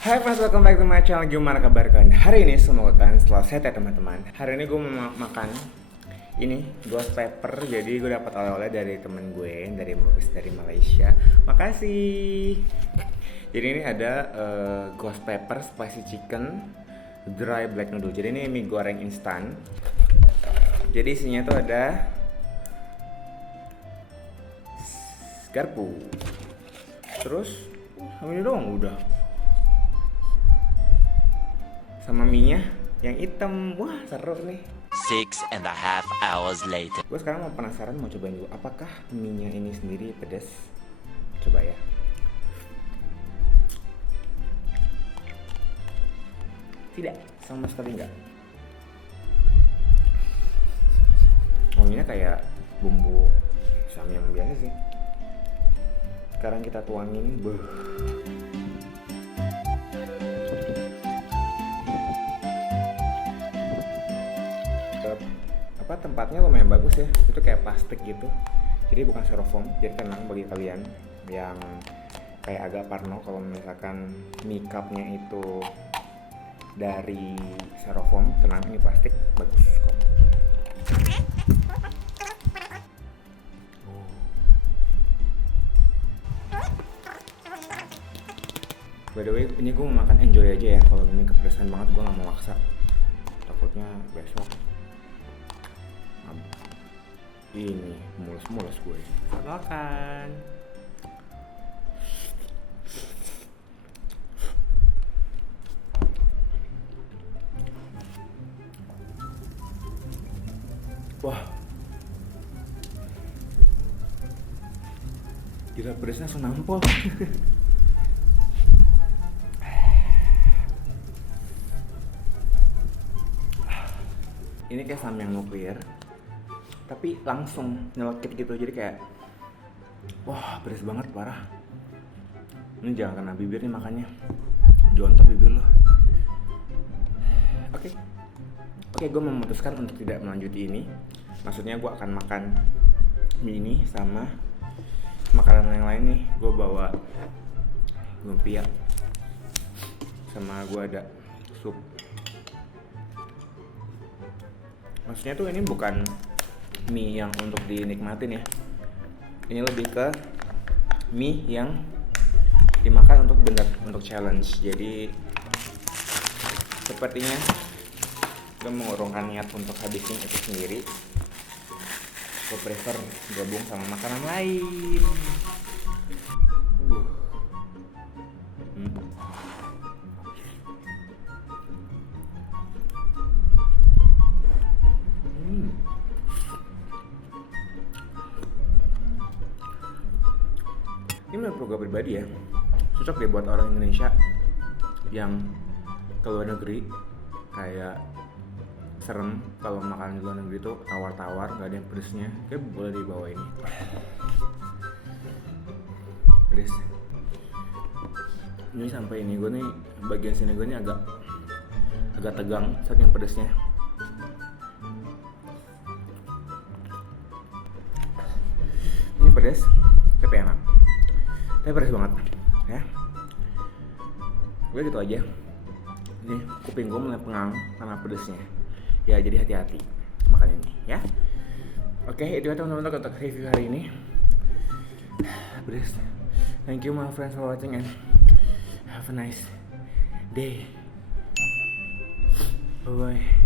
Hai friends, welcome back to my channel. Gimana kabar kalian? Hari ini semoga kalian selalu sehat ya teman-teman. Hari ini gue mau makan ini ghost pepper. Jadi gue dapat oleh-oleh dari temen gue dari Malaysia. Makasih. Jadi ini ada ghost pepper spicy chicken dry black noodle. Jadi ini mie goreng instan. Jadi isinya tuh ada garpu. Terus sama ini doang udah. Sama mie-nya yang hitam. Wah, seru nih. 6.5 hours later. Gue sekarang penasaran mau cobain dulu. Apakah mie-nya ini sendiri pedas? Coba ya. Tidak, sama sekali enggak. Wanginya kayak bumbu samyang biasa sih. Sekarang kita tuangin. Tempatnya lumayan bagus ya, itu kayak plastik gitu, jadi bukan styrofoam, jadi tenang bagi kalian yang kayak agak parno kalau misalkan mie cupnya itu dari styrofoam. Tenang, ini plastik, bagus kok. By the way, ini gue mau makan enjoy aja ya, kalau ini kepedesan banget gue nggak mau maksa, takutnya besok ini mulus-mulus gue. Makan. Wah, gila pedesnya langsung nampol. Ini kayak samyang nuklir, tapi langsung nyelekit gitu, jadi kayak wah pedes banget parah. Ini jangan kena bibir nih makannya, jontor bibir lo. Oke, gue memutuskan untuk tidak melanjuti ini. Maksudnya gue akan makan mie ini sama makanan yang lain nih. Gue bawa lumpia, sama gue ada sup. Maksudnya tuh ini bukan mie yang untuk dinikmatin ya. Ini lebih ke mie yang dimakan untuk challenge. Jadi sepertinya gue mengurungkan niat untuk habisin itu sendiri. Gue prefer gabung sama makanan lain. Ini menurut gue pribadi ya, cocok deh buat orang Indonesia yang ke luar negeri. Kayak serem kalau makan di luar negeri tuh tawar-tawar, gak ada yang pedesnya. Kayak boleh dibawa ini. Pedes. Ini sampai ini gue nih, bagian sini gue nih agak tegang saking pedesnya. Ini pedes, tapi enak. Tapi pedas banget ya. Gue gitu aja. Ini kuping gue mulai pengang karena pedesnya. Ya jadi hati-hati makan ini ya. Oke, itu aja teman-teman untuk review hari ini. Pedas. Thank you my friends for watching and have a nice day. Bye bye.